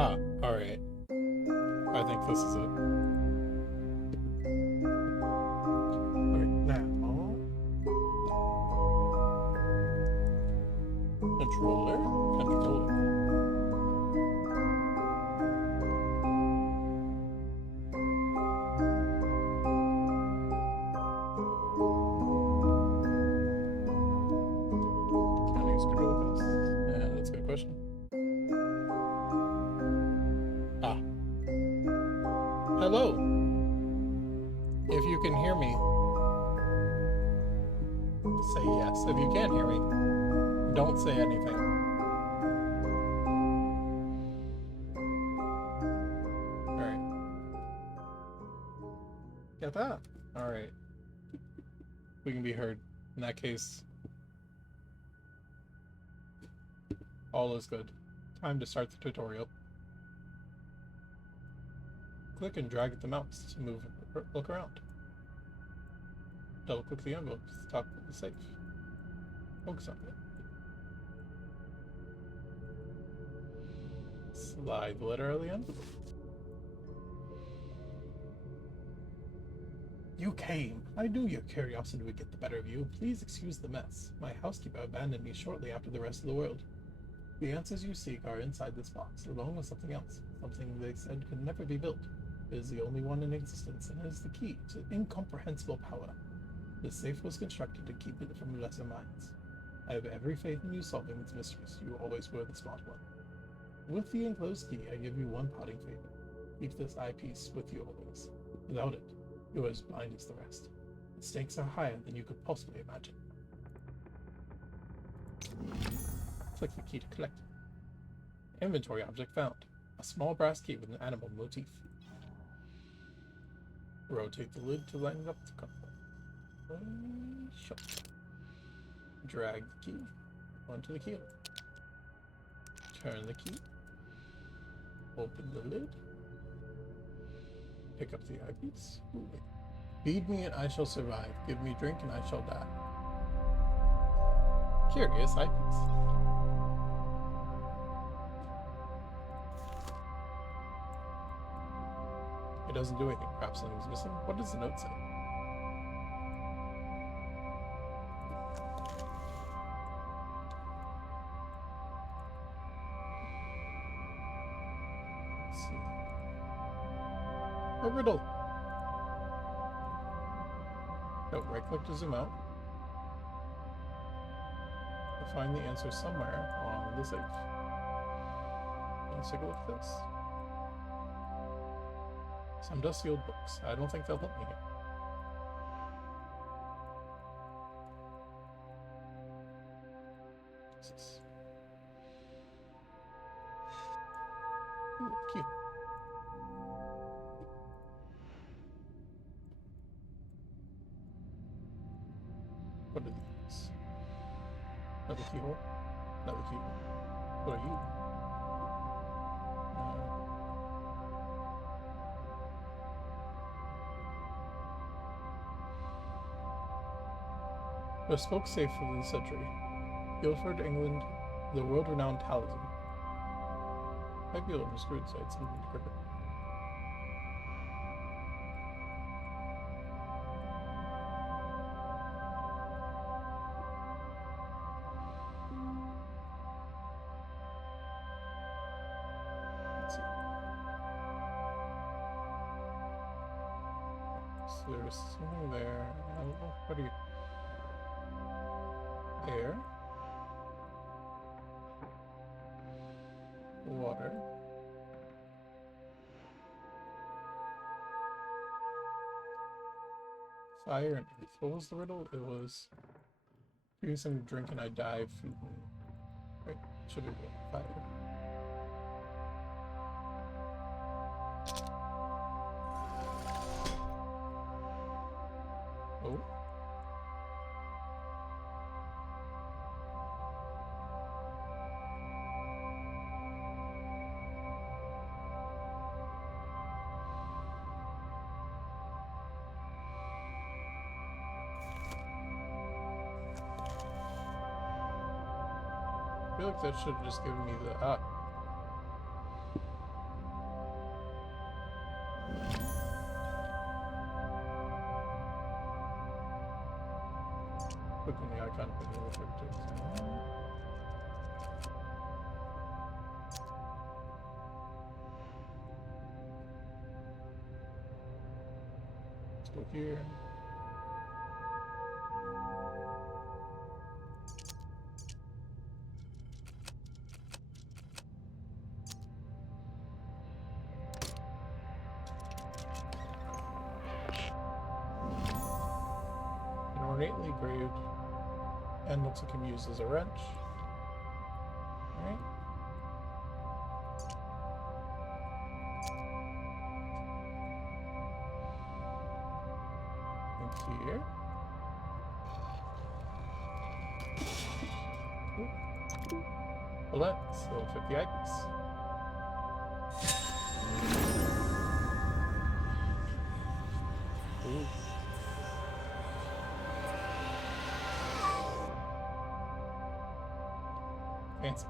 Ah, alright. I think this is it. Alright, now. Controller? Controller. Can I use controller for this? That's a good question. Ah. Hello! If you can hear me, say yes. If you can't hear me, don't say anything. Alright. Get that? Alright. We can be heard. In that case, all is good. Time to start the tutorial. Click and drag at the mouse to move or look around. Double click the envelope at the top of the safe. Focus on it. Slide the letter out of the envelope. You came. I knew your curiosity would get the better of you. Please excuse the mess. My housekeeper abandoned me shortly after the rest of the world. The answers you seek are inside this box, along with something else. Something they said could never be built. It is the only one in existence, and it is the key to incomprehensible power. This safe was constructed to keep it from lesser minds. I have every faith in you solving its mysteries. You always were the smart one. With the enclosed key, I give you one parting favor. Keep this eyepiece with you always. Without it, you are as blind as the rest. The stakes are higher than you could possibly imagine. Click the key to collect it. Inventory object found. A small brass key with an animal motif. Rotate the lid to line it up with the cover. Shut. Drag the key onto the keyhole. Turn the key. Open the lid. Pick up the eyepiece. Feed me and I shall survive. Give me drink and I shall die. Curious eyepiece. It doesn't do anything. Perhaps something's missing. What does the note say? Let's see. A riddle. No, right click to zoom out. We'll find the answer somewhere on the safe. Let's take a look at this. Some dusty old books. I don't think they'll help me here. Jesus. Ooh, cute. What are these? Another keyhole? Another keyhole. What are you? Bespoke safe for the century. Guildford, England, the world-renowned talisman. Might be a little screwed, so it's something to grip it. Let's see. So there's something there. What do you... Air. Water. Fire and earth. What was the riddle? It was... Give me some drink and I die. Wait, should it be fire? Oh. I feel like that should have just given me the... Ah. Let's go here. An ornately engraved and looks like it can be used as a wrench. Alright. And here. Well, that's level 50 eyepiece. Ooh. Fancy.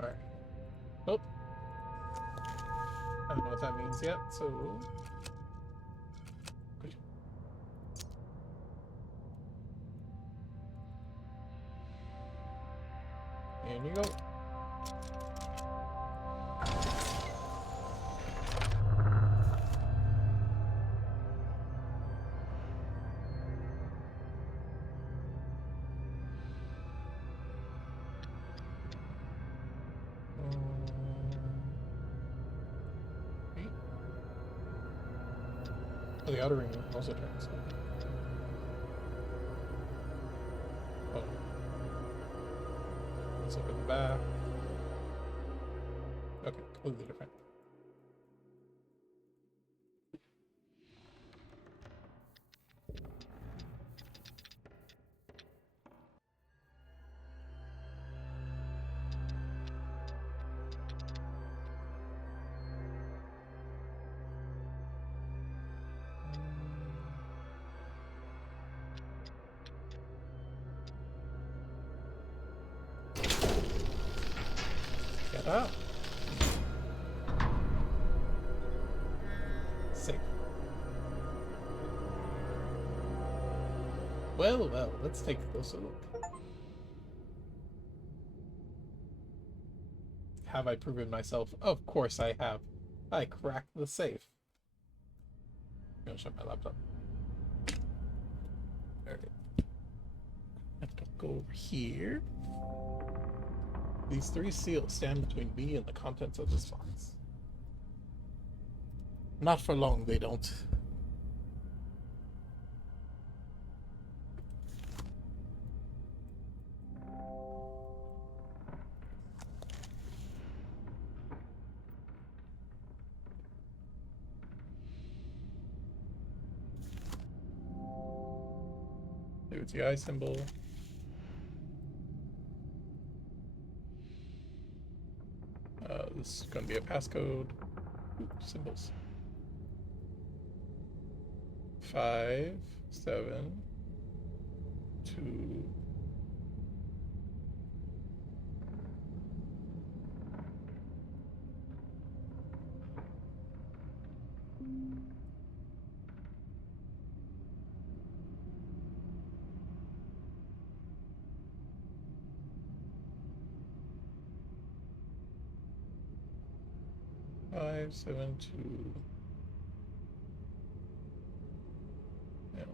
Alright. Oh. I don't know what that means yet, so... Good. And you go. Oh, the outer ring also turns. Oh. Let's look at the back. Okay, completely different. Get out. Safe. Well, well, let's take a closer look. Have I proven myself? Of course I have. I cracked the safe. I'm gonna shut my laptop. Alright. I have to go over here. These 3 seals stand between me and the contents of this box. Not for long, they don't. There's the eye symbol. This is going to be a passcode. Ooh, symbols. 5, 7, 2. Five, 7, 2. No, you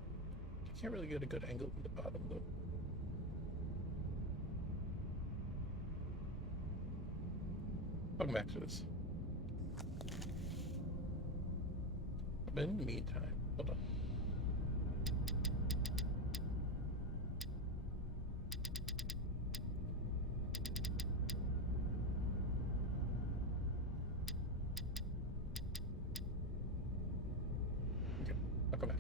can't really get a good angle from the bottom though. Welcome back to this. But in the meantime, hold on. Okay, I'll come back.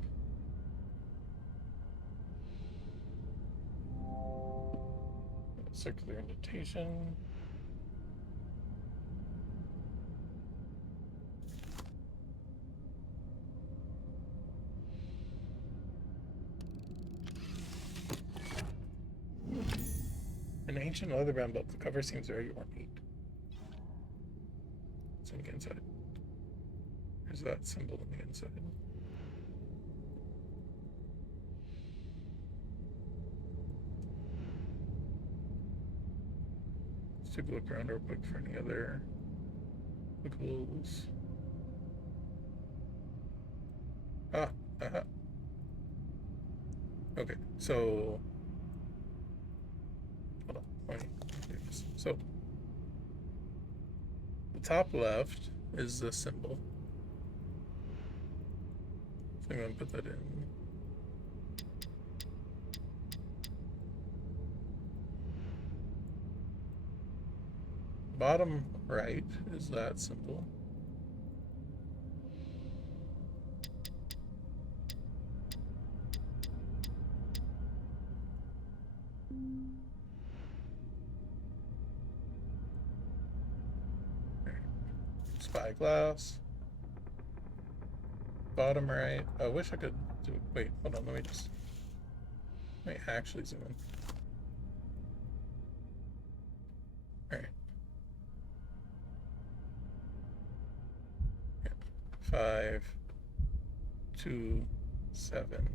Circular indentation. An ancient leather bound book. The cover seems very ornate. on the inside? Is that symbol on the inside? Let's take a look around real quick for any other clickables. Okay, so hold on, let me do this. So the top left is the symbol. So I'm going to put that in. Bottom right is that symbol. Spyglass. Bottom right. I wish I could do. Wait, hold on. Let me actually zoom in. All right. Yeah. 5, 2, 7,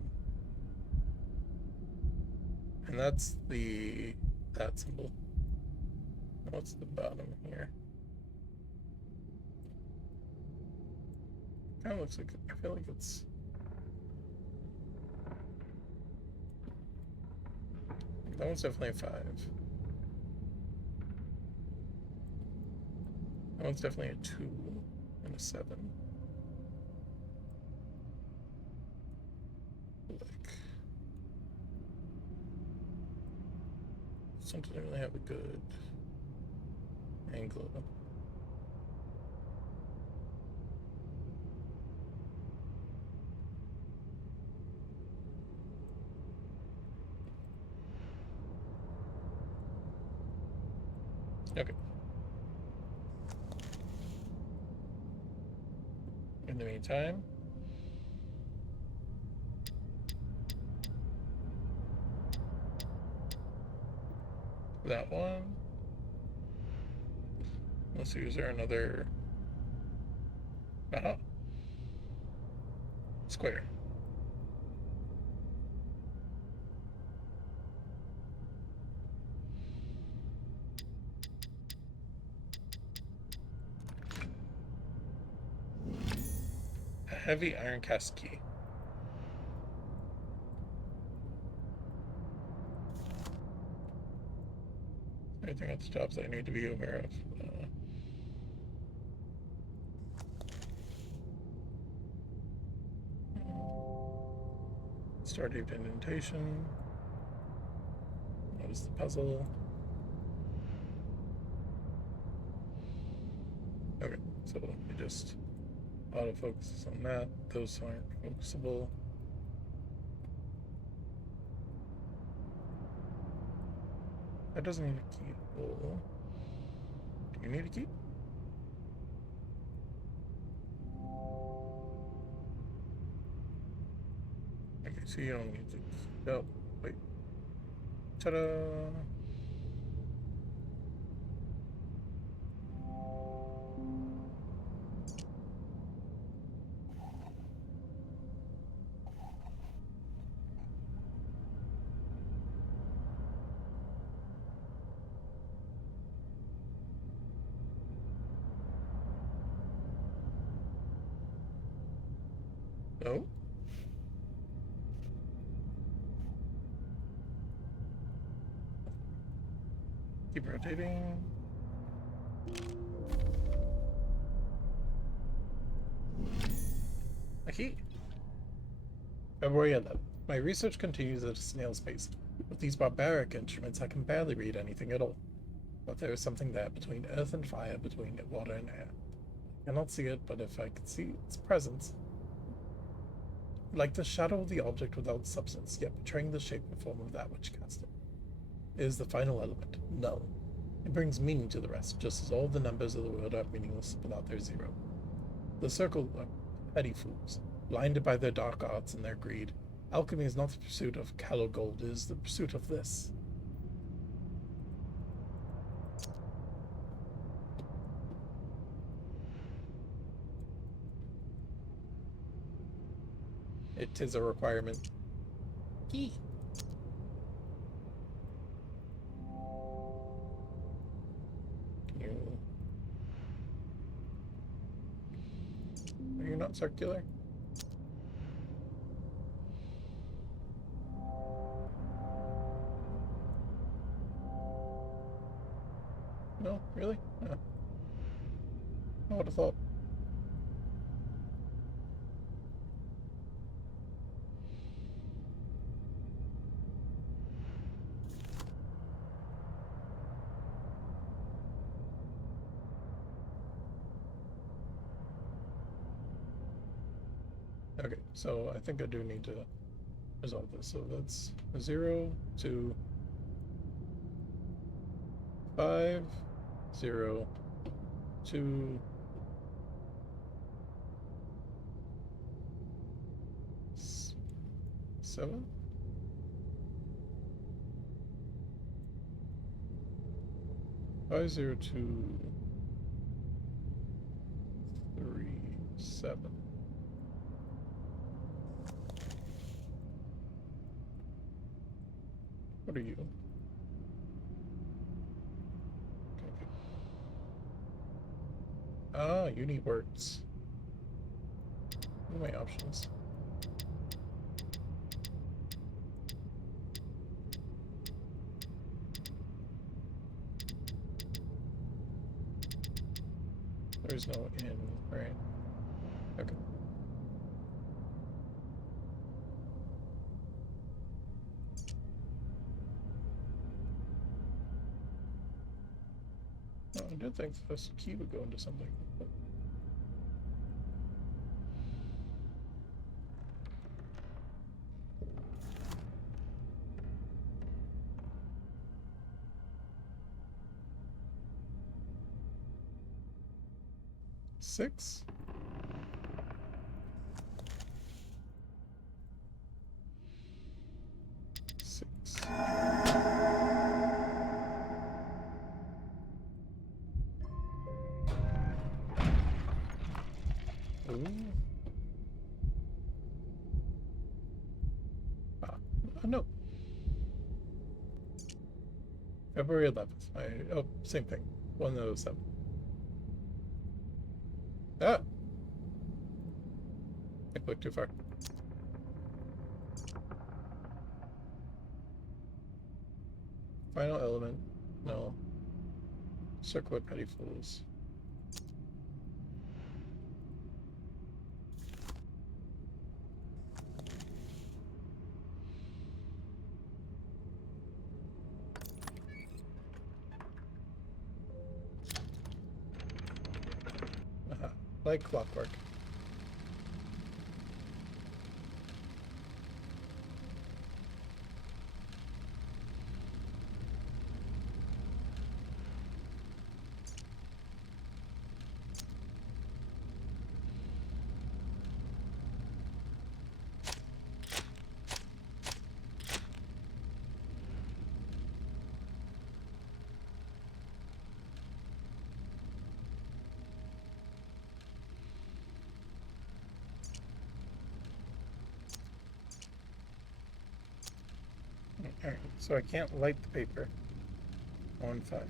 and that's that symbol. What's the bottom here? Kind of looks like, I feel like it's. That one's definitely a 5. That one's definitely a 2 and a 7. Like, something doesn't really have a good angle. Okay. In the meantime, that one. Let's see, is there another? Square. A heavy iron cast key. Anything else jobs I need to be aware of? Stardeep indentation. What is the puzzle? Okay, so we just autofocus on that. Those aren't focusable. That doesn't need a keyhole. Do you need a key? Okay, so you don't need to. Oh, wait. Ta-da! No. Keep rotating. A key. February 11th. My research continues at a snail's pace. With these barbaric instruments, I can barely read anything at all. But there is something there between earth and fire, between water and air. I cannot see it, but if I could see its presence, like the shadow of the object without substance, yet betraying the shape and form of that which cast it. It is the final element, null. It brings meaning to the rest, just as all the numbers of the world are meaningless without their zero. The circle are petty fools, blinded by their dark arts and their greed. Alchemy is not the pursuit of callow gold, it is the pursuit of this. It is a requirement. Key. Are you not circular? No, really? No. I would have thought. Okay, so I think I do need to resolve this. So that's 0 to 5, 0 to 7. Five 0 to 3 7. What are you? Okay. Ah, you need words. What are my options? There's no in, right? Okay. Oh, I did think this key would go into something. But... Six? Six. Ooh. Ah, no. February 11th. Oh, same thing. 107. Ah! I clicked too far. Final element. No. Circle of petty fools. Like clockwork. Alright, so I can't light the paper on fire.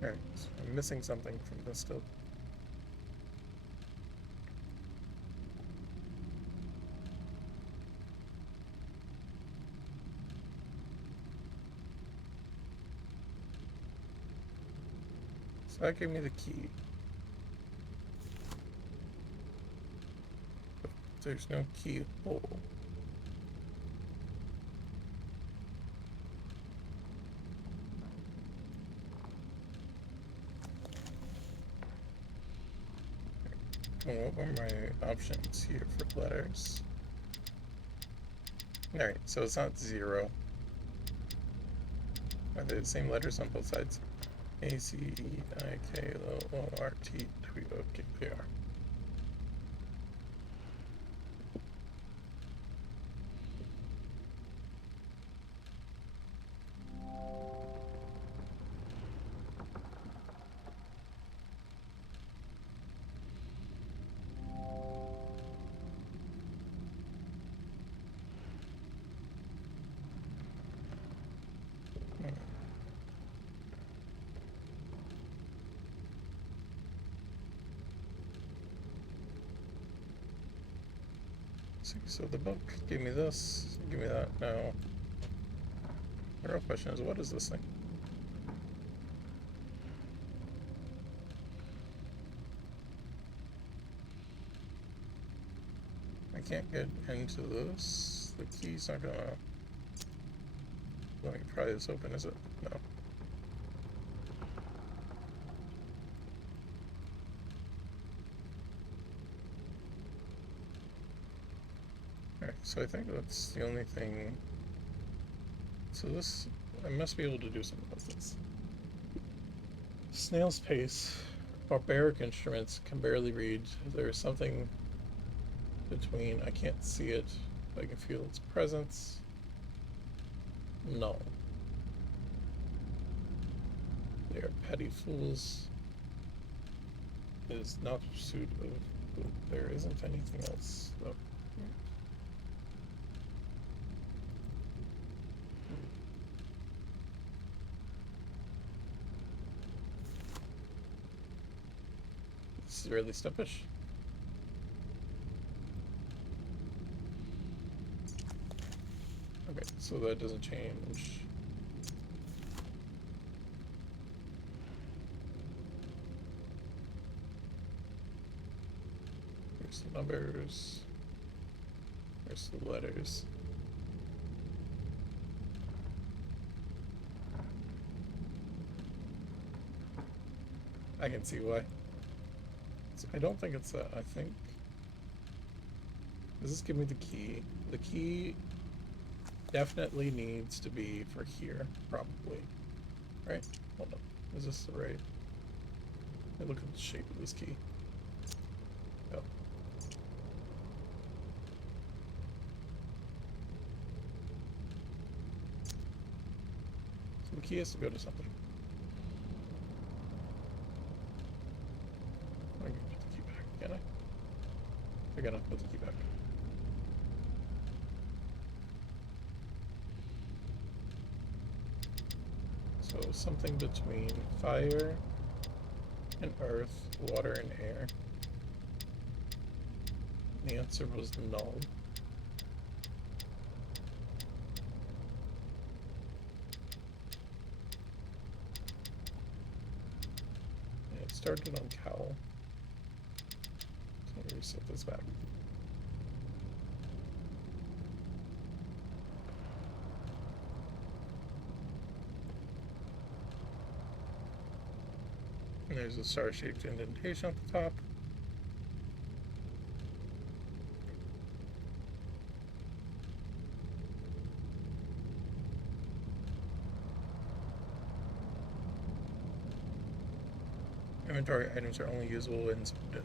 Alright, so I'm missing something from this still. So that gave me the key. But there's no keyhole. What were my options here for letters? Alright, so it's not 0. Are they the same letters on both sides? A-C-E-I-K-L-O-R-T-W. Okay, they are. So the book gave me this, give me that. Now, the real question is, what is this thing? I can't get into this. The key's not gonna let me pry this open, is it? No. Alright, so I think that's the only thing. So this, I must be able to do something about this. Snail's pace. Barbaric instruments can barely read. There is something between, I can't see it, but I can feel its presence. No. They are petty fools. It is not the pursuit of good. There isn't anything else, though. This is really steppish. Okay, so that doesn't change. Here's the numbers. Here's the letters. I can see why. I don't think it's that. I think. Does this give me the key? The key definitely needs to be for here, probably. Right? Hold on. Is this the right? Look at the shape of this key. Oh. So the key has to go to something. I can put the key back, can I? I gotta put the key back. So something between fire and earth, water and air. The answer was null. And it started on cowl. So let me reset this back. And there's a star-shaped indentation at the top. Inventory items are only usable when spoken.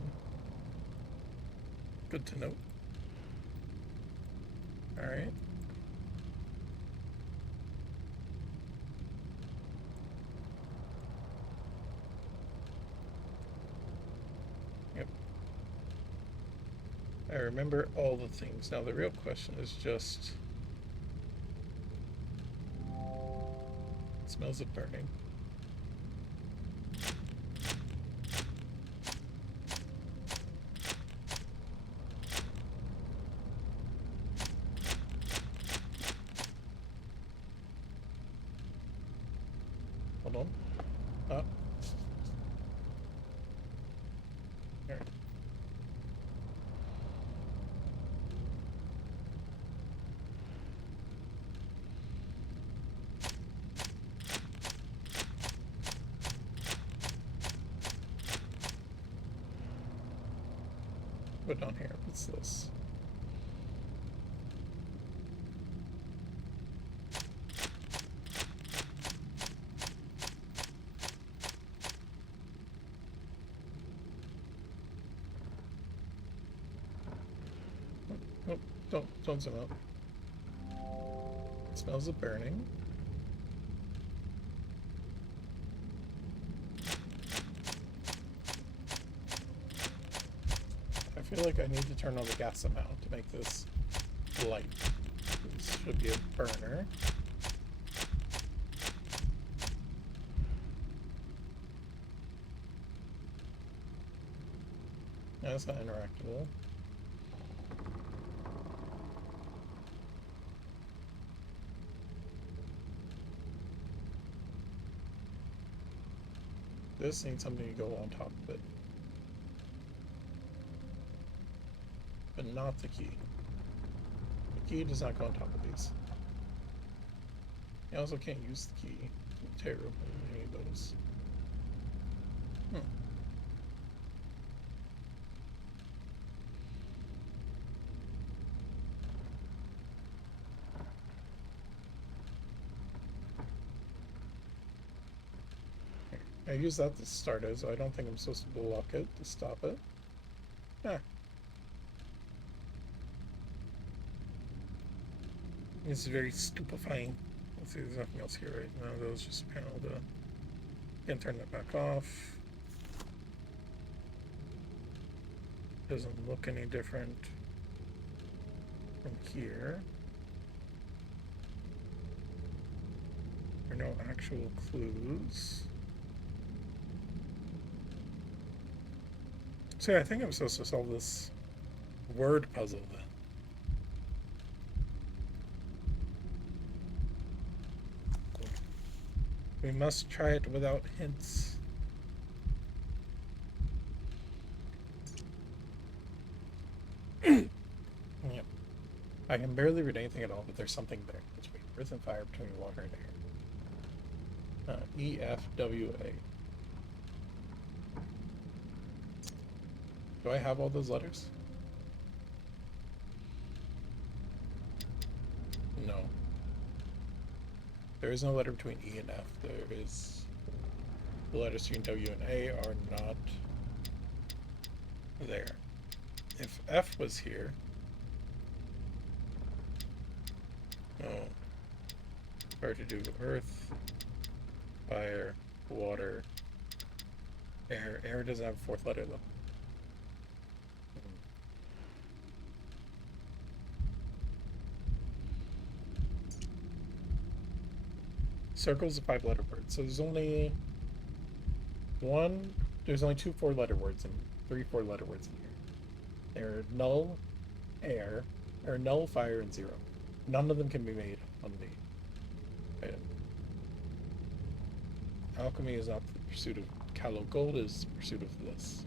Good to note. Alright. Yep. I remember all the things. Now the real question is just... It smells of burning. Hold on. Up. There. Put it on here. What's this? Don't zoom out. It smells of burning. I feel like I need to turn on the gas amount to make this light. This should be a burner. Yeah, it's not interactable. This needs something to go on top of it. But not the key. The key does not go on top of these. You also can't use the key to tear open any of those. I use that to start it, so I don't think I'm supposed to block it to stop it. Ah. This is very stupefying. Let's see, there's nothing else here right now. That was just a panel to... Can turn that back off. Doesn't look any different from here. There are no actual clues. So I think I'm supposed to solve this word puzzle then. We must try it without hints. Yep. I can barely read anything at all, but there's something there between earth and fire, between water and air. EFWA. Do I have all those letters? No. There is no letter between E and F. There is... The letters between W and A are not there. If F was here... Oh. Hard to do earth, fire, water, air. Air doesn't have a fourth letter though. Circle's a 5-letter word, so there's only two 4-letter words and 3 4-letter words in here. They're null, air, or null, fire, and 0. None of them can be made on the item. Alchemy is not the pursuit of Callow Gold, it is the pursuit of this.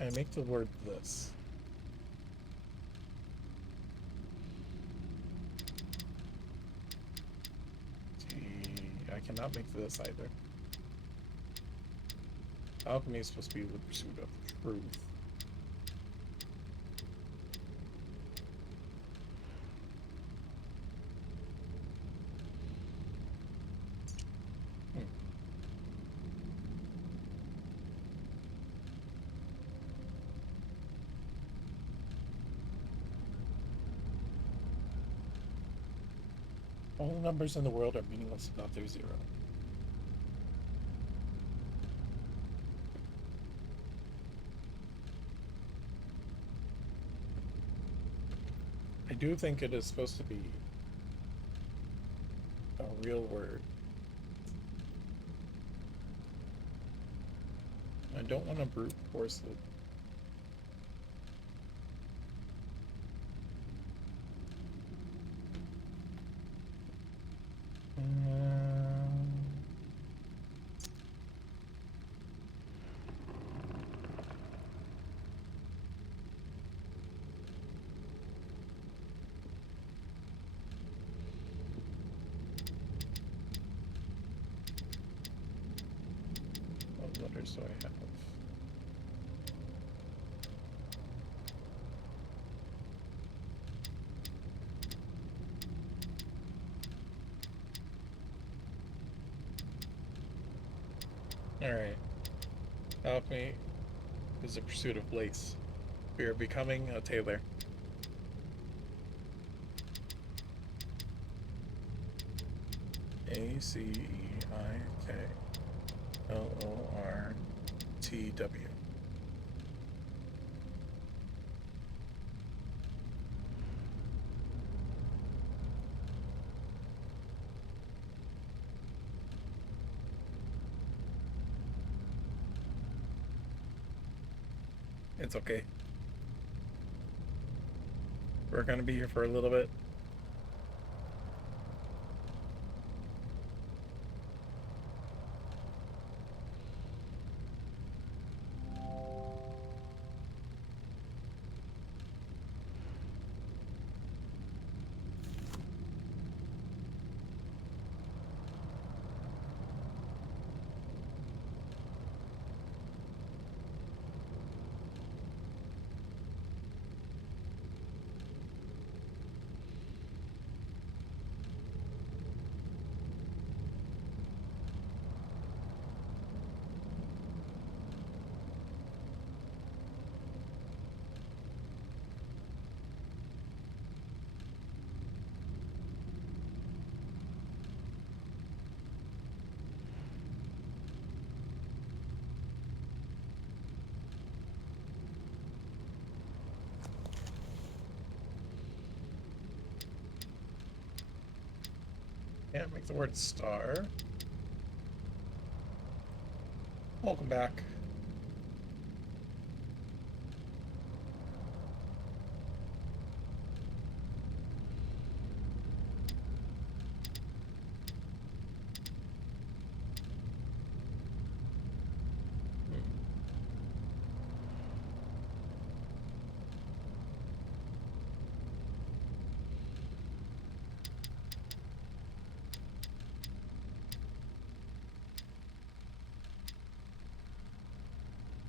I make the word this. I cannot make this either. Alchemy is supposed to be the pursuit of truth. All numbers in the world are meaningless without their 0. I do think it is supposed to be a real word. I don't want to brute force it. What letters do I have? Alright. Alchemy is the pursuit of lace. We are becoming a tailor. ACEIKLORTW. It's okay. We're gonna be here for a little bit. Can't make the word star. Welcome back.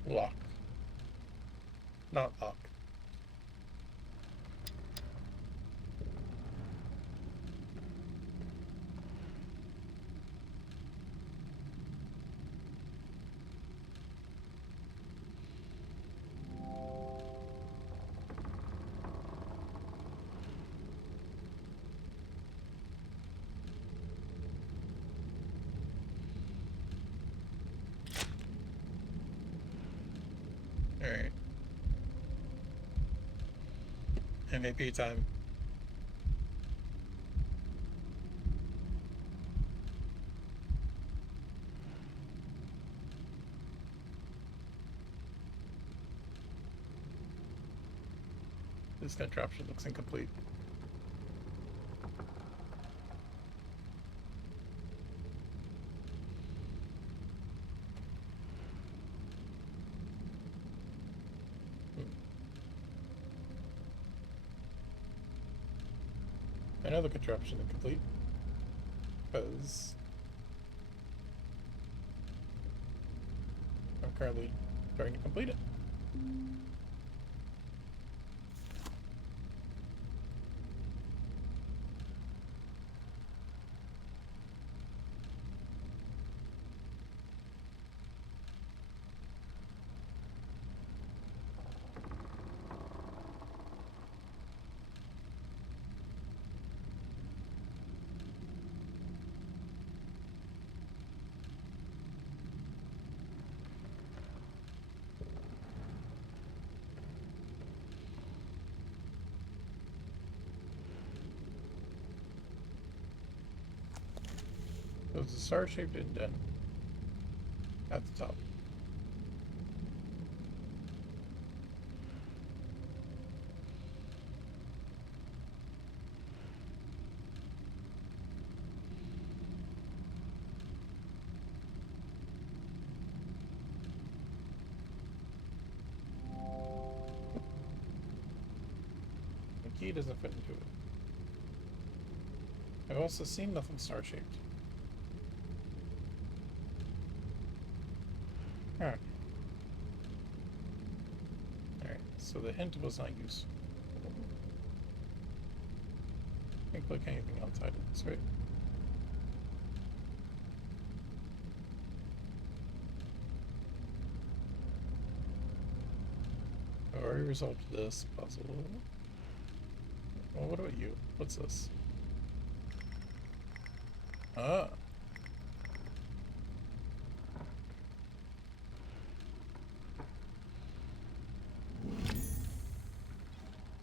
Lock. Not lock. Alright. MVP time. This contraption looks incomplete. I know the contraption is incomplete because I'm currently trying to complete it. There's a star-shaped indent at the top. The key doesn't fit into it. I've also seen nothing star-shaped. Huh. Alright, so the hint was not useful. Can't click anything outside of this, right? Or resolved this puzzle. Well, what about you? What's this? Ah.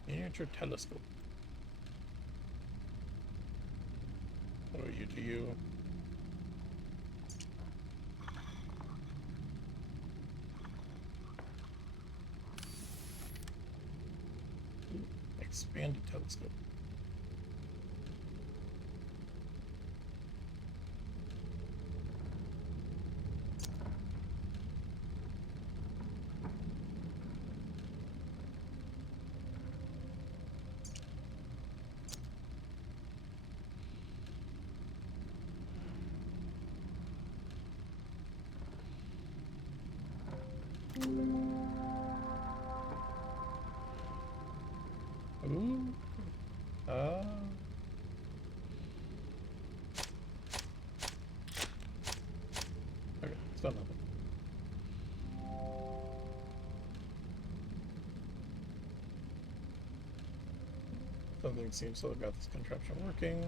Miniature telescope. What do you do? Expanded telescope. Ooh. Okay, it's done nothing. Something seems to have got this contraption working.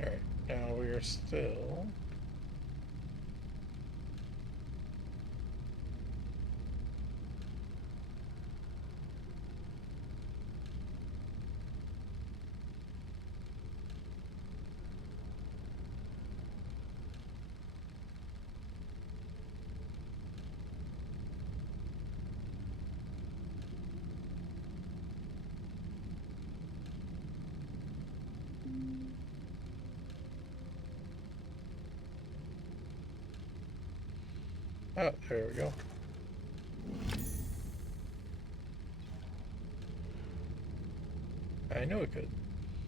Alright, now we are still... Oh, there we go. I knew it could.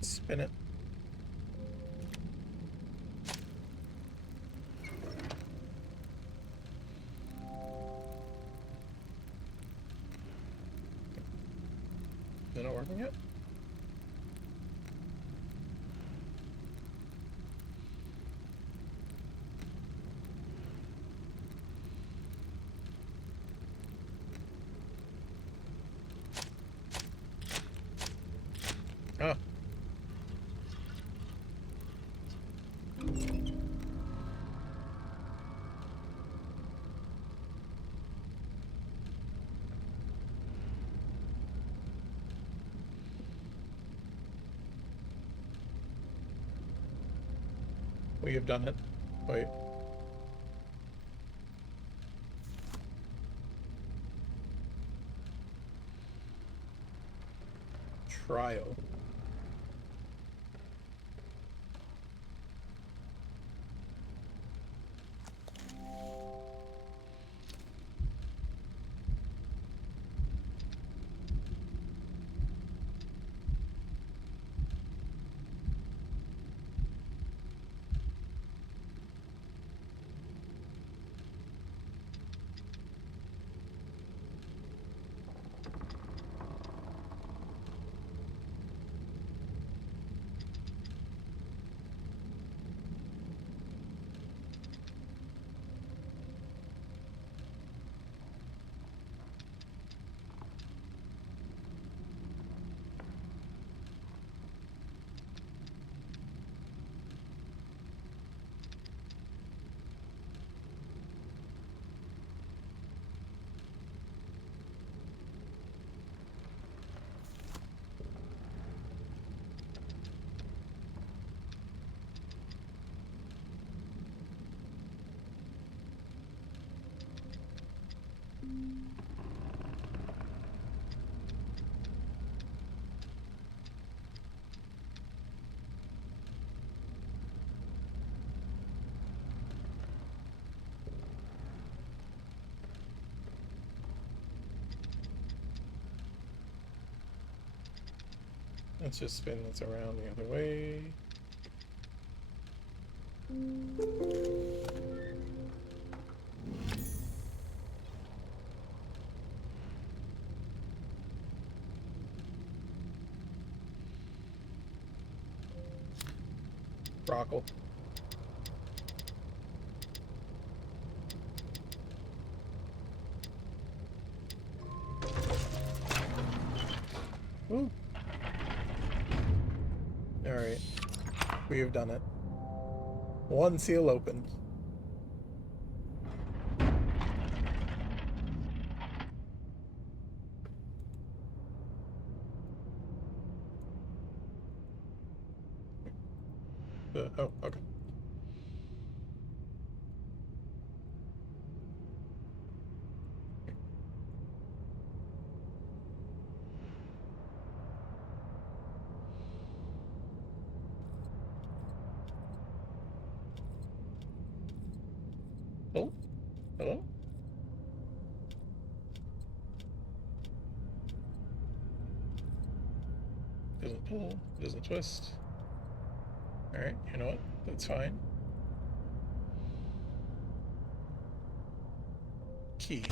Spin it. Is it not working yet? Ah. We have done it. Wait. Trial. Let's just spin this around the other way. Rockle. Ooh. Alright. We have done it. One seal opened. Oh, okay. Oh, hello? Doesn't pull, doesn't twist. Alright, you know what? That's fine. Key.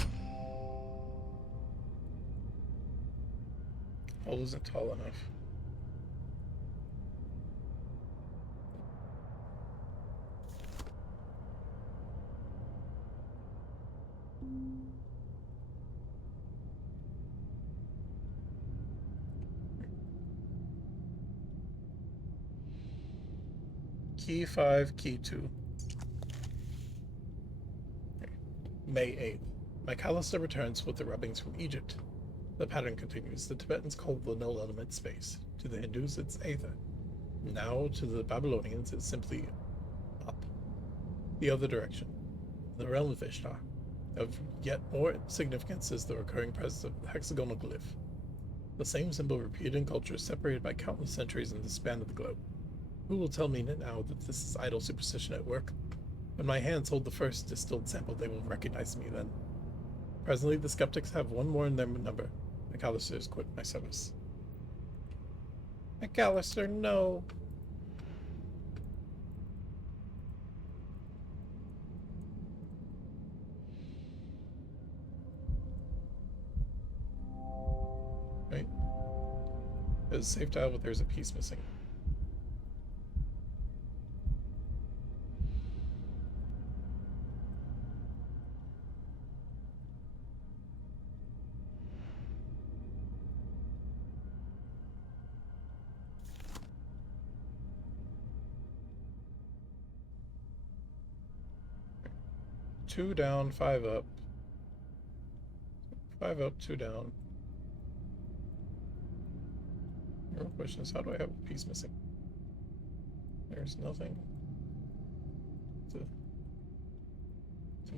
Hole isn't tall enough. Key 5, key 2. May 8th. McAllister returns with the rubbings from Egypt. The pattern continues. The Tibetans call the null element space. To the Hindus, it's aether. Now, to the Babylonians, it's simply up. The other direction. The realm of Ishtar. Of yet more significance is the recurring presence of the hexagonal glyph. The same symbol repeated in cultures separated by countless centuries in the span of the globe. Who will tell me now that this is idle superstition at work? When my hands hold the first distilled sample, they will recognize me then. Presently, the skeptics have one more in their number. McAllister has quit my service. McAllister, no. Right? It's safe to have, but there's a piece missing. Two down, 5 up. 5 up, 2 down. The real question is, how do I have a piece missing? There's nothing to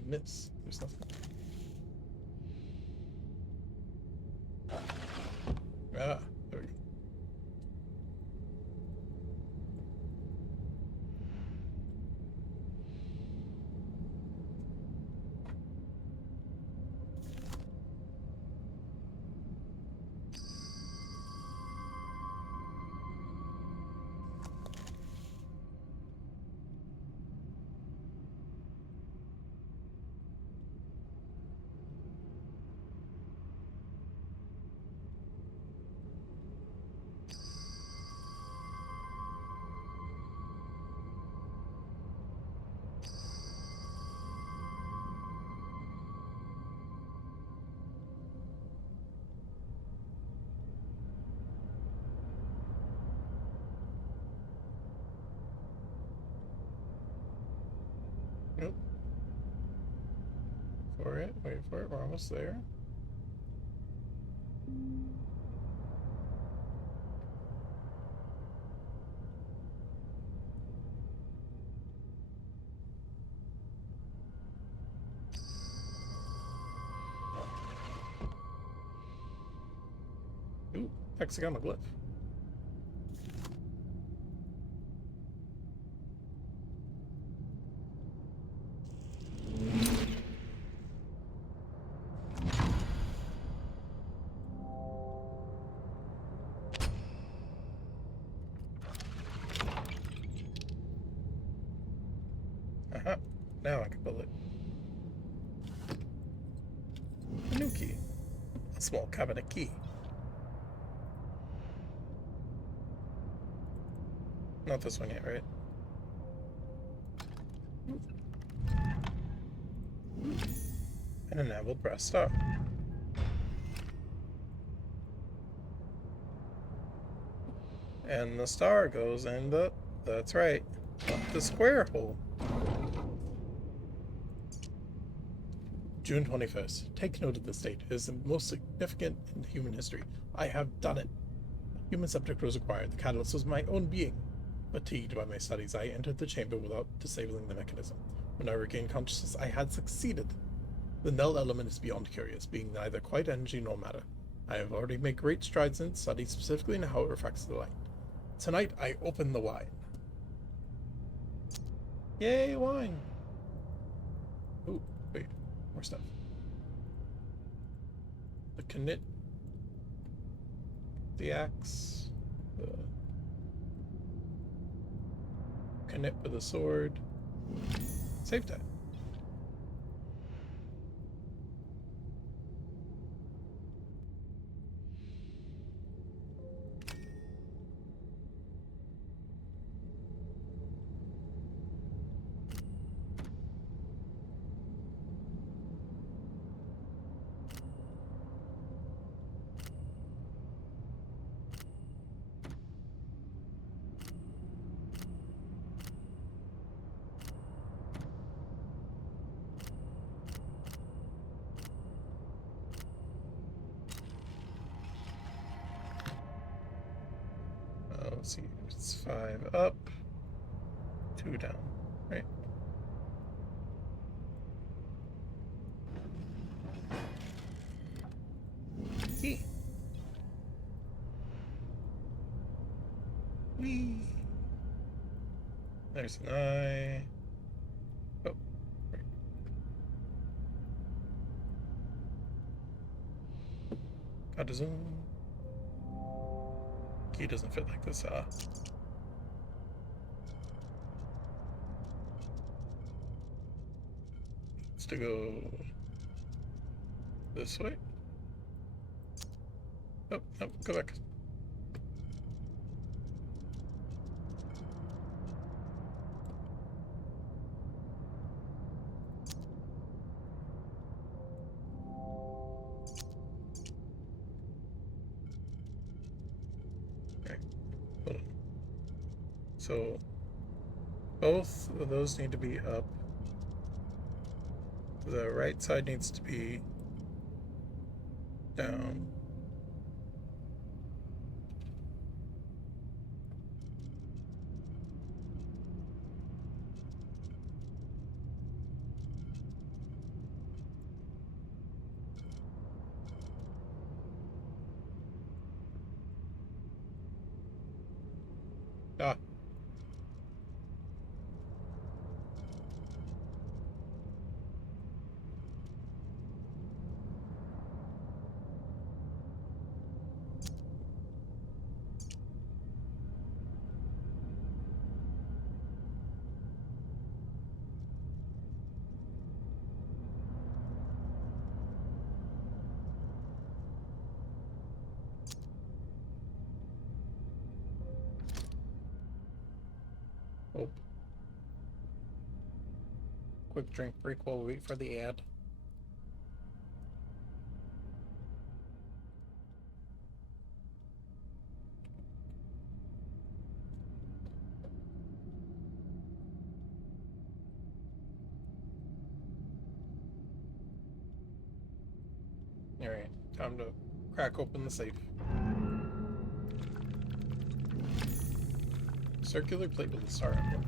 miss. There's nothing. Ah, there we go. Nope. For it, wait for it, we're almost there. Ooh, hexagonal glyph. Uh-huh. Now I can build it. A new key. A small cabinet key. Not this one yet, right? And an enameled brass star. And the star goes in the... That's right. The square hole. June 21st. Take note of this date. It is the most significant in human history. I have done it. Human subject was acquired. The catalyst was my own being. Fatigued by my studies, I entered the chamber without disabling the mechanism. When I regained consciousness, I had succeeded. The null element is beyond curious, being neither quite energy nor matter. I have already made great strides in study, specifically in how it refracts the light. Tonight, I open the wine. Yay, wine! Ooh, wait, more stuff. The knit, the axe, the knit with a sword. Save that. Let's see, it's 5 up, 2 down, right? Whee! Whee! There's an eye. Oh, right. Got a zoom. Key doesn't fit like this, It's to go this way. Oh, no, go back. Okay, hold on. So, both of those need to be up. The right side needs to be down. Ah. Oh. Quick drink break while we wait for the ad. Alright, time to crack open the safe. Circular plate with a star emblem.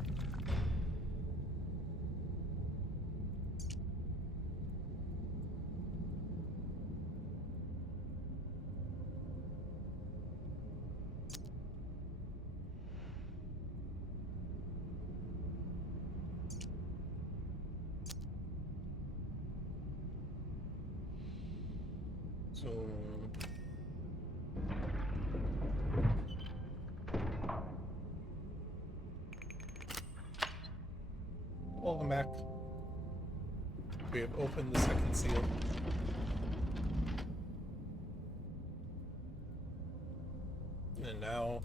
So... welcome back. We have opened the second seal. And now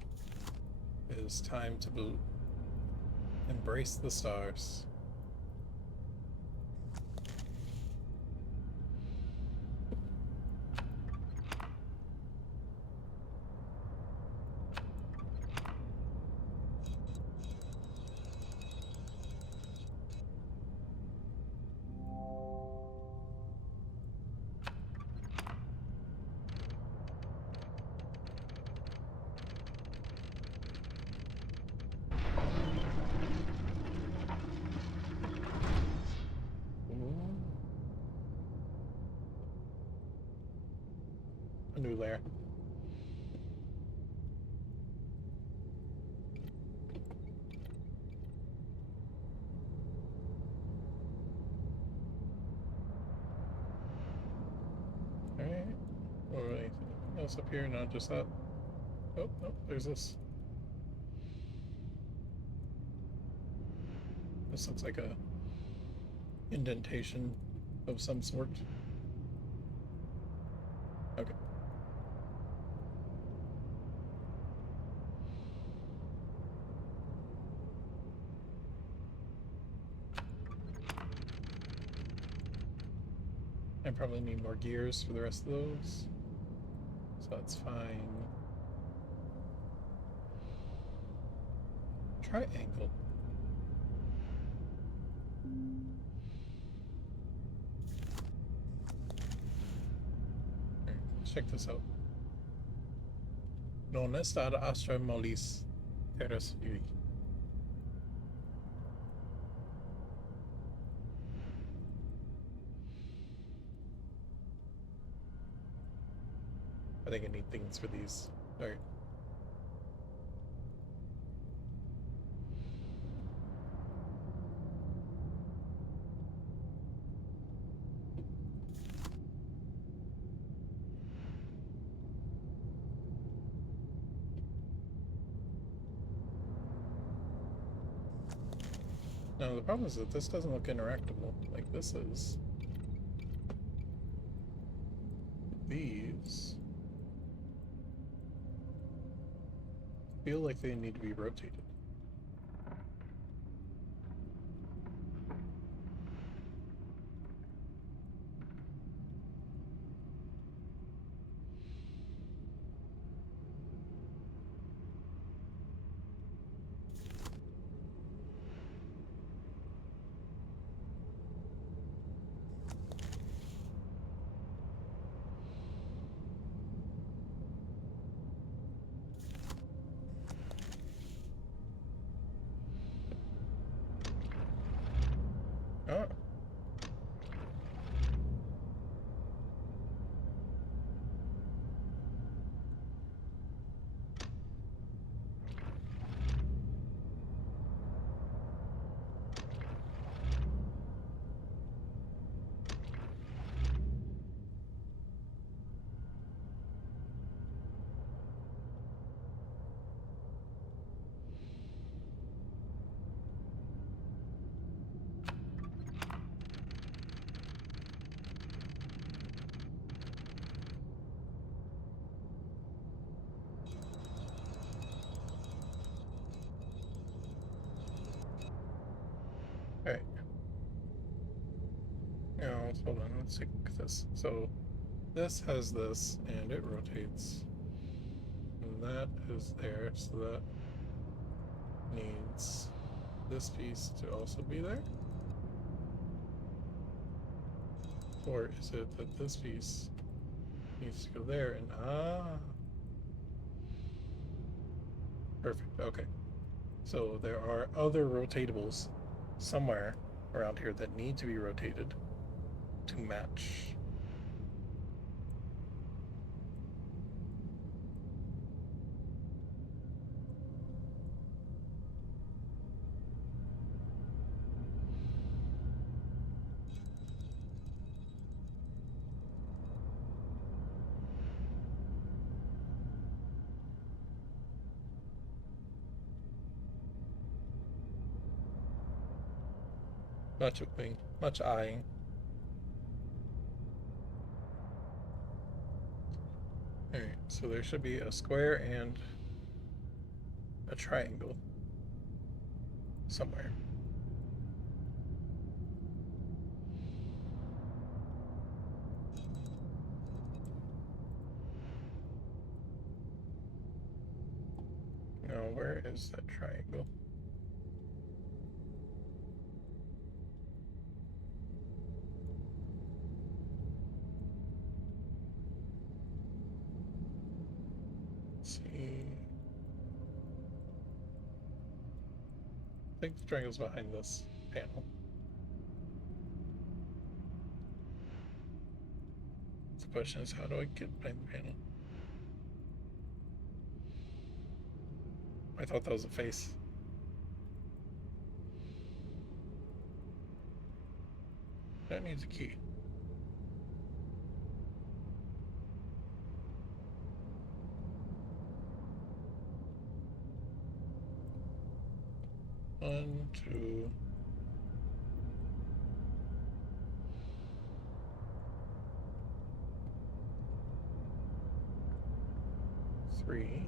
it is time to embrace the stars. new layer. Alright. Or anything else up here? Not just that. Oh, no, there's this. This looks like a indentation of some sort. Okay. I probably need more gears for the rest of those. So that's fine. Triangle. Alright, let's check this out. Non est ad astra mollis terras ui. I think I need things for these. Alright. Now the problem is that this doesn't look interactable like this is. These feel like they need to be rotated. Oh. Alright. Now, hold on, let's take this. So, this has this, and it rotates. And that is there, so that needs this piece to also be there? Or is it that this piece needs to go there and perfect, okay. So there are other rotatables somewhere around here that need to be rotated to match. Much wing, much eyeing. Alright, so there should be a square and a triangle somewhere. Now, where is that triangle? I think the triangle's behind this panel. The question is, how do I get behind the panel? I thought that was a face. That needs a key. One, two. Three.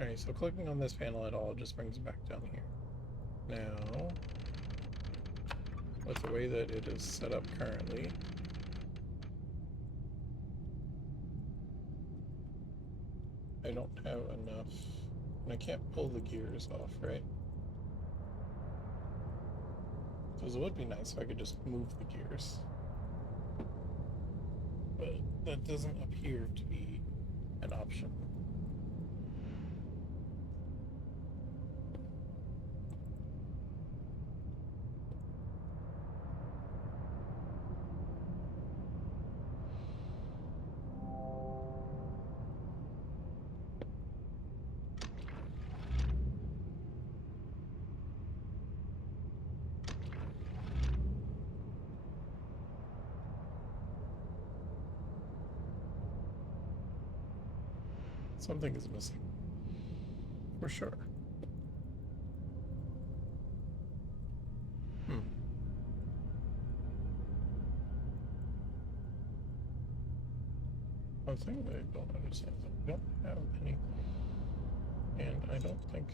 Alright, so clicking on this panel at all just brings it back down here. Now, with the way that it is set up currently, I don't have enough, and I can't pull the gears off, right? Because it would be nice if I could just move the gears. But that doesn't appear to be an option. Something is missing. For sure. One thing that I don't understand is I don't have anything. And I don't think...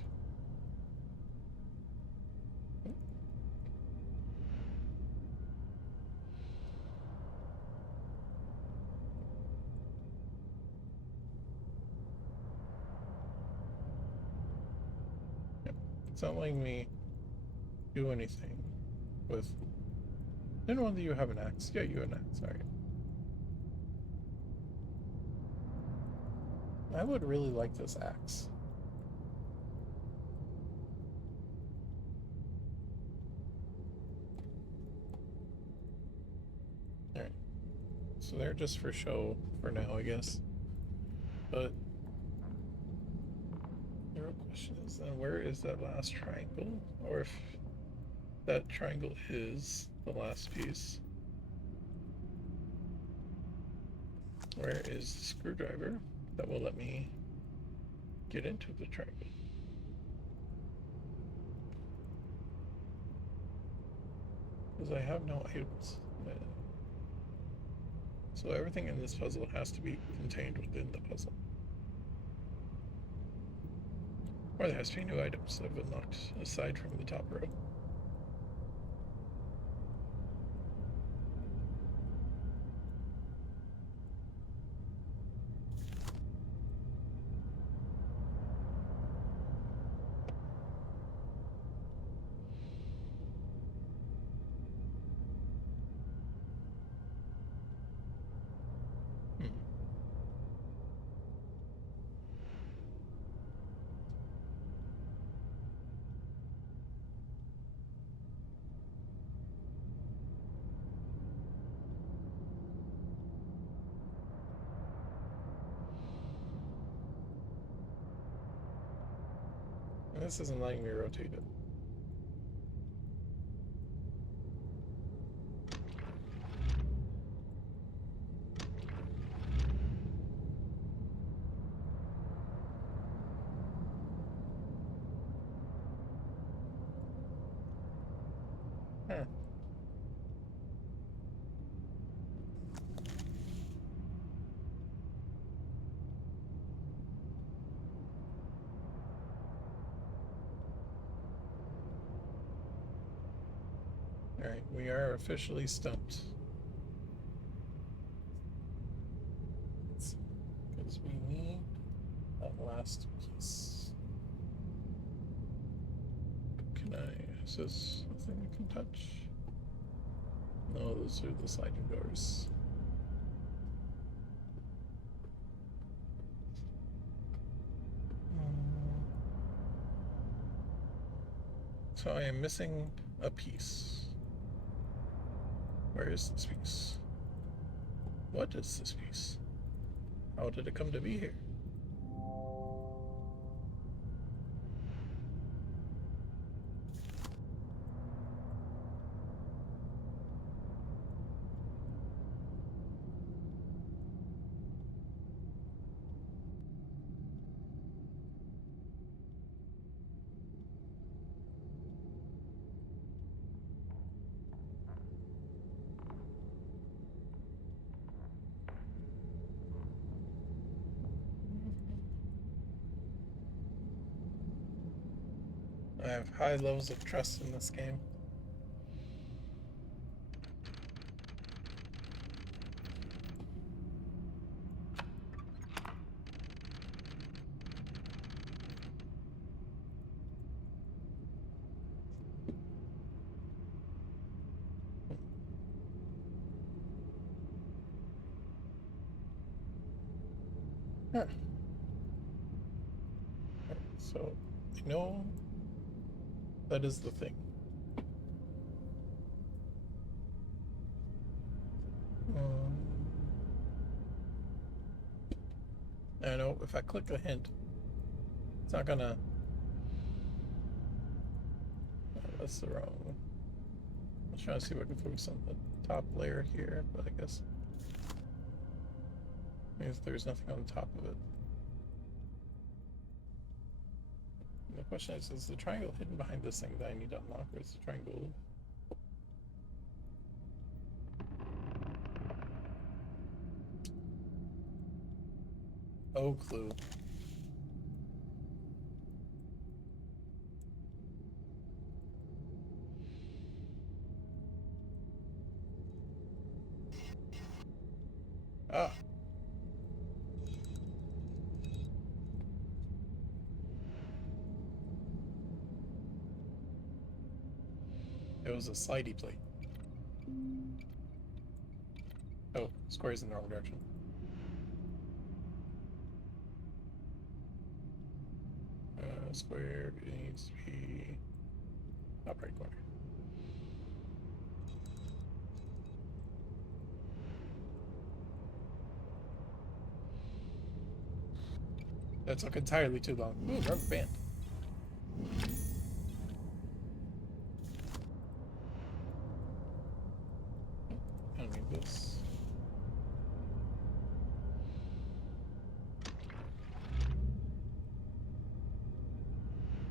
It's not letting me do anything with... Didn't know whether you have an axe. Yeah, you have an axe. Alright. I would really like this axe. Alright. So they're just for show for now, I guess. But the real question is then where is that last triangle? Or if that triangle is the last piece, where is the screwdriver that will let me get into the triangle? Because I have no items. So everything in this puzzle has to be contained within the puzzle. Or there has to be new items that have been locked aside from the top row. This isn't letting me rotate it. Huh. Alright, we are officially stumped. Because we need that last piece. Can I... Is this a thing I can touch? No, those are the sliding doors. So I am missing a piece. Where is this piece? What is this piece? How did it come to be here? I have high levels of trust in this game. Huh. So, I know that is the thing. I know if I click a hint, it's not gonna. That's the wrong. I was trying to see if I can focus on the top layer here, but I guess means there's nothing on the top of it. And the question is the triangle hidden behind this thing that I need to unlock, or is the triangle? Oh, clue. Ah. It was a slidey plate. Oh, square's in the wrong direction. Square needs to be top right corner. That took entirely too long. Ooh, rubber band. I don't need this.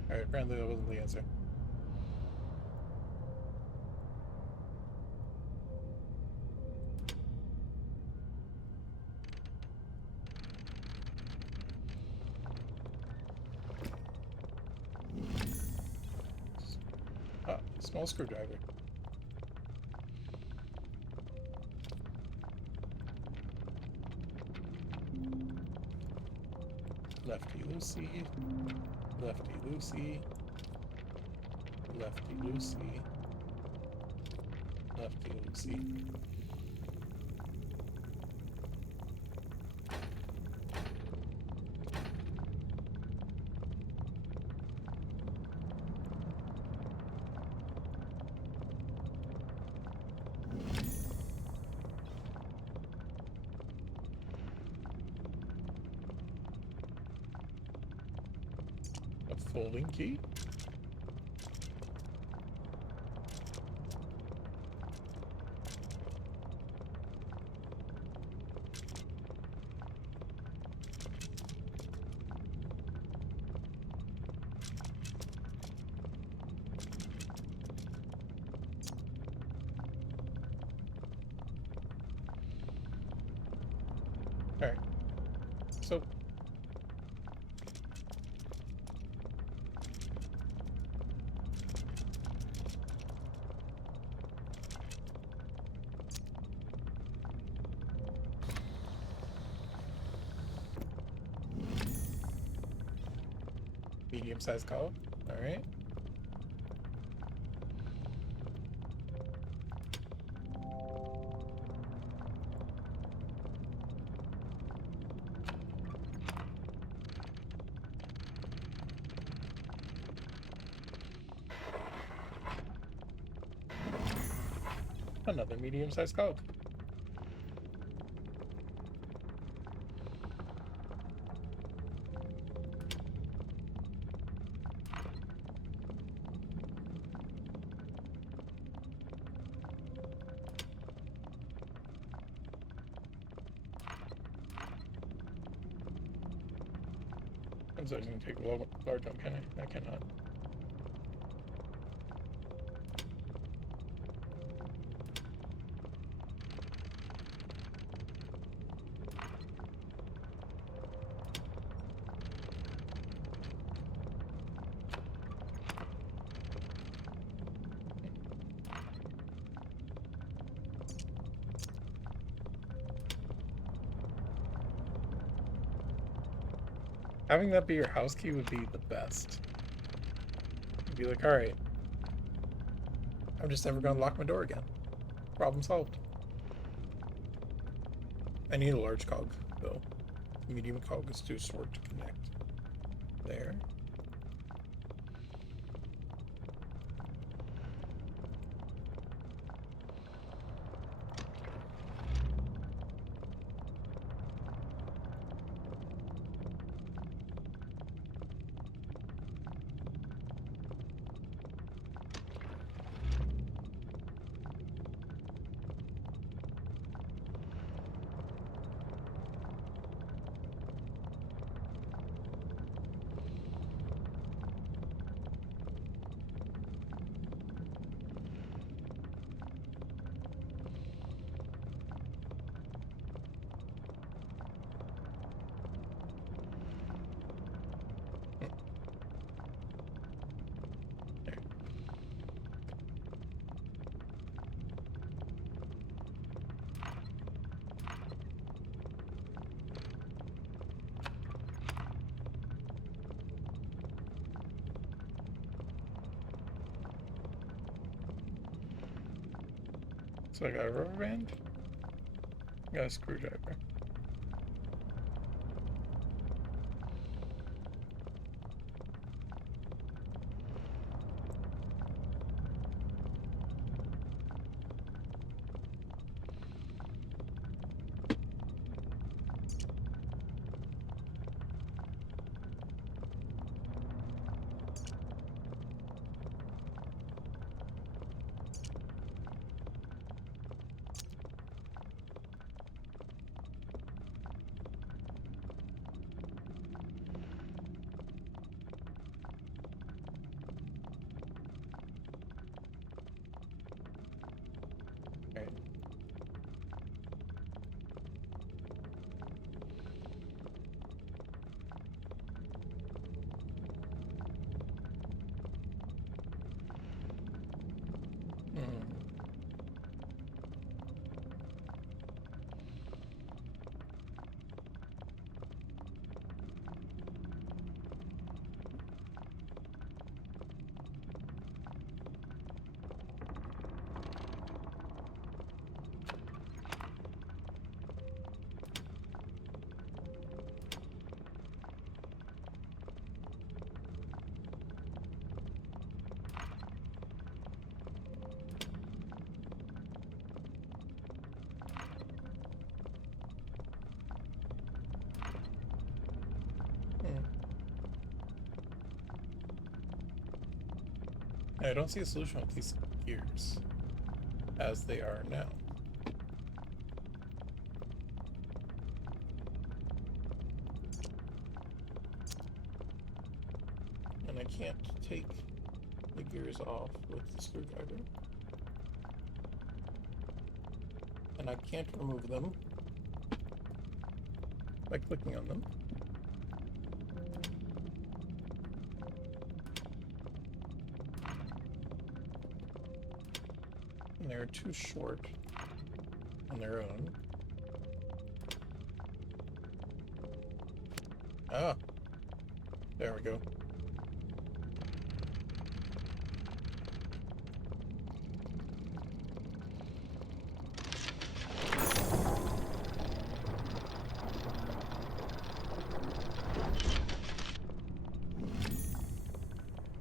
Alright, apparently that wasn't the answer. Ah, small screwdriver. Lefty loosey. Lefty loosey. Lefty loosey. Lefty loosey. A folding key? Alright. So medium-sized column. Alright. Another medium-sized cog. So I can take a large one, can I? I cannot. Having that be your house key would be the best. You'd be like, alright, I'm just never gonna lock my door again. Problem solved. I need a large cog, though. The medium cog is too short to connect. There. So I got a rubber band, I got a screwdriver. Right. I don't see a solution with these gears as they are now. And I can't take the gears off with the screwdriver. And I can't remove them by clicking on them. And they're too short on their own. Ah, there we go.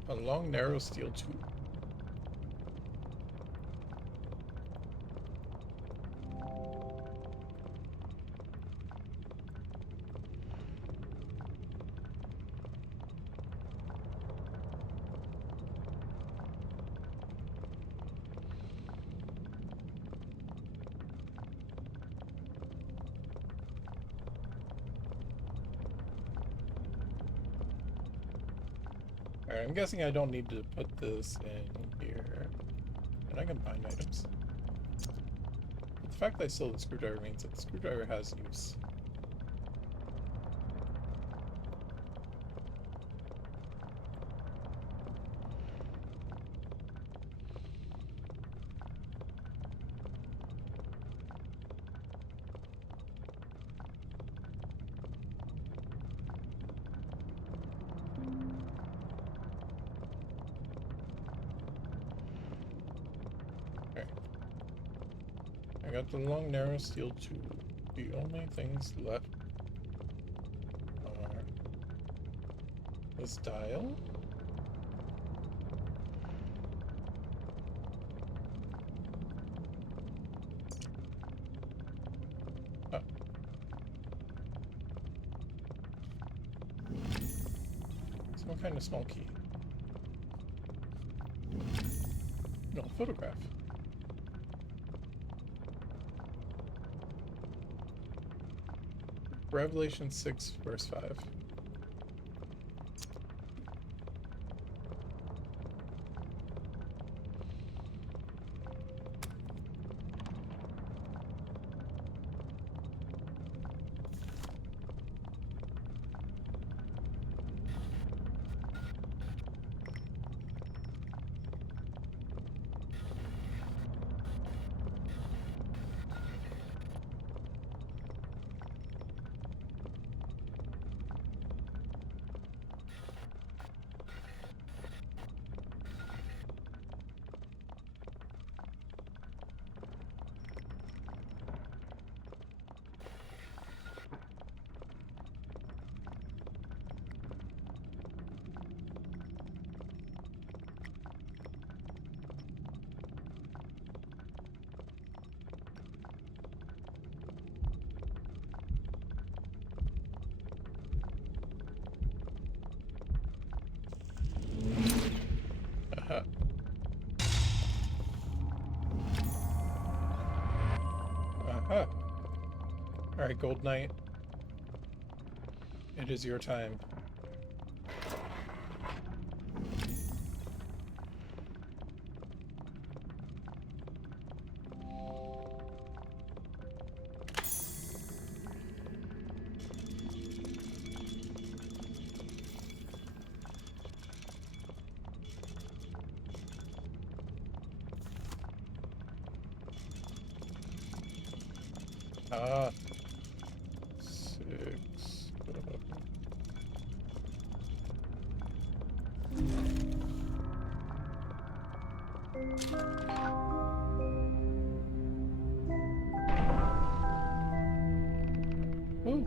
A long, narrow steel tube. Alright, I'm guessing I don't need to put this in here. And I can combine items. But the fact that I still have the screwdriver means that the screwdriver has use. I got the long, narrow steel tube. The only things left are this dial. Oh. Some kind of small key. No, photograph. Revelation 6, verse 5. Aha. Alright, Gold Knight. It is your time. Ah. 6. Ooh.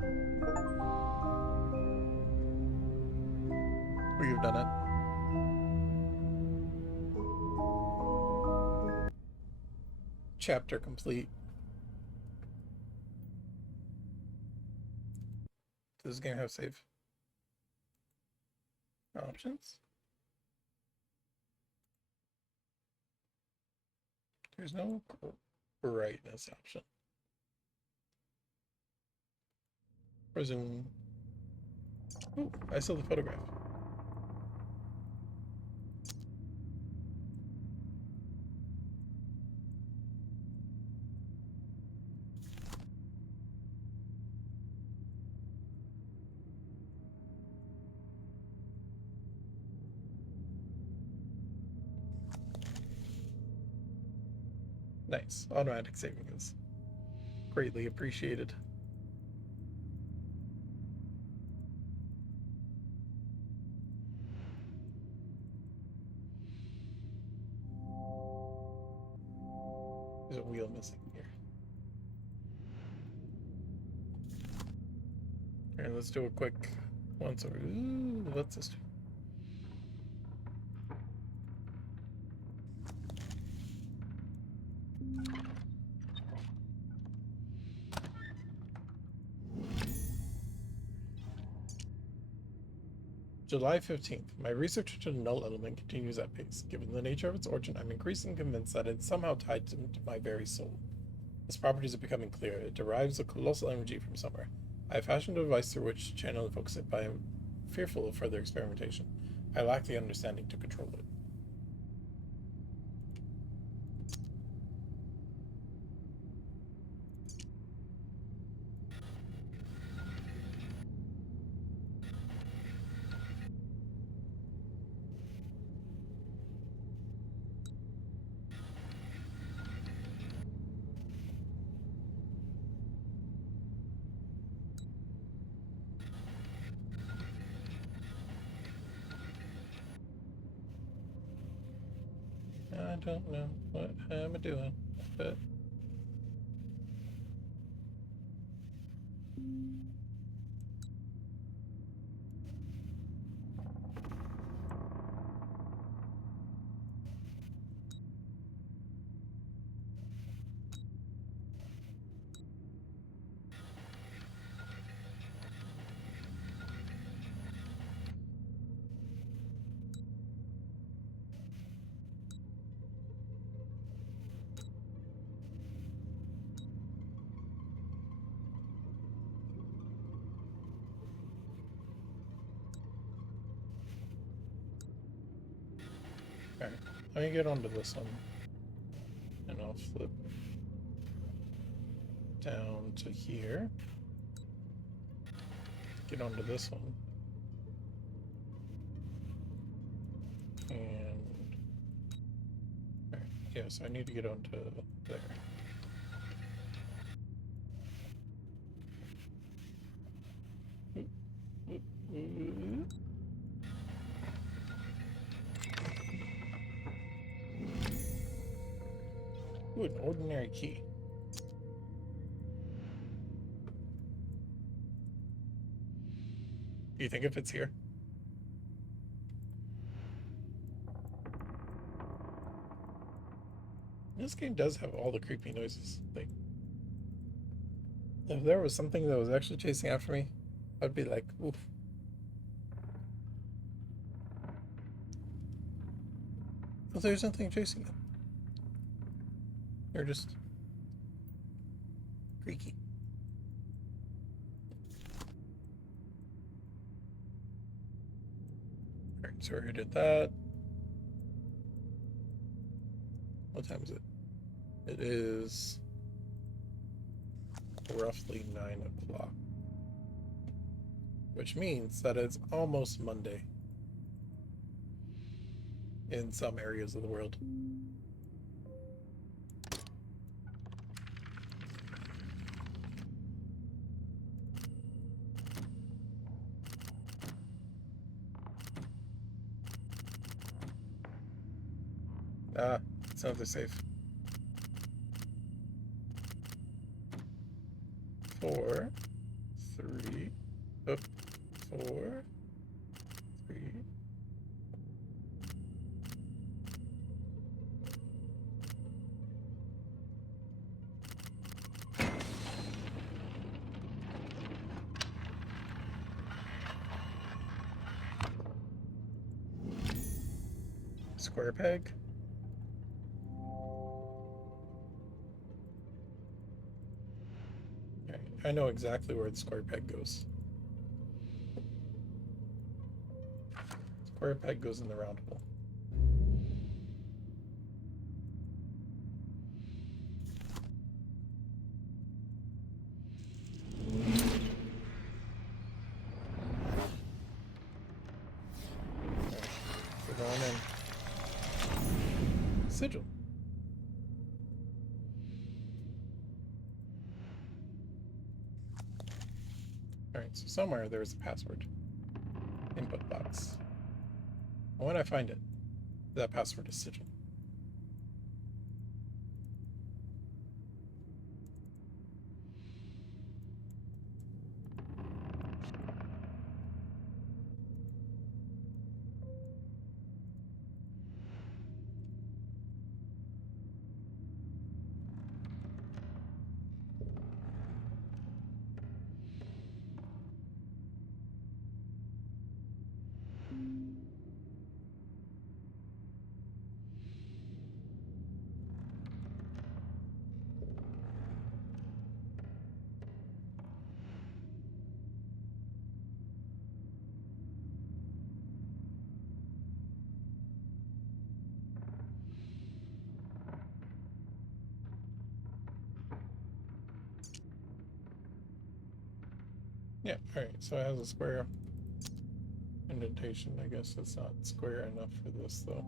We've done it. Chapter complete. Does this game have save options? There's no brightness option. Resume. Oh, I saw the photograph. Nice. Automatic saving is greatly appreciated. There's a wheel missing here. Alright, let's do a quick once over. Ooh, what's this do? July 15th. My research into the null element continues at pace. Given the nature of its origin, I'm increasingly convinced that it's somehow tied to my very soul. Its properties are becoming clear. It derives a colossal energy from somewhere. I have fashioned a device through which to channel and focus it, but I am fearful of further experimentation. I lack the understanding to control it. I don't know what I'm doing, but alright. Let me get onto this one. And I'll flip down to here. Get onto this one. And alright, yeah, so I need to get onto there. Ooh, an ordinary key. Do you think if it's here? This game does have all the creepy noises. Like, if there was something that was actually chasing after me, I'd be like, oof. But there's nothing chasing them. They're just creaky. Alright, so we did that. What time is it? It is roughly 9 o'clock. Which means that it's almost Monday in some areas of the world. Ah, it's another safe. 4, 3, up, 4, 3. Square peg. Okay, I know exactly where the square peg goes. Square peg goes in the round hole. We're going in. Sigil. Alright, so somewhere there's a password. Input box. And when I find it, that password is Sigil. Yeah, alright, so it has a square indentation. I guess it's not square enough for this, though.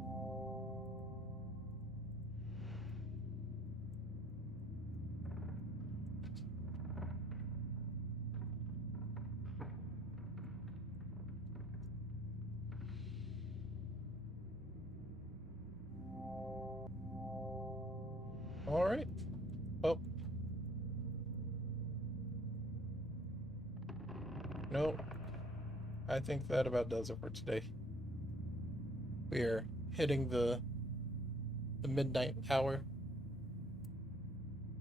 Alright. Well. No. I think that about does it for today. We are hitting the midnight hour.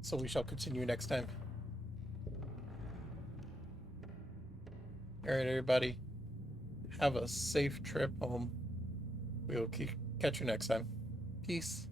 So we shall continue next time. Alright, everybody. Have a safe trip home. We will catch you next time. Peace.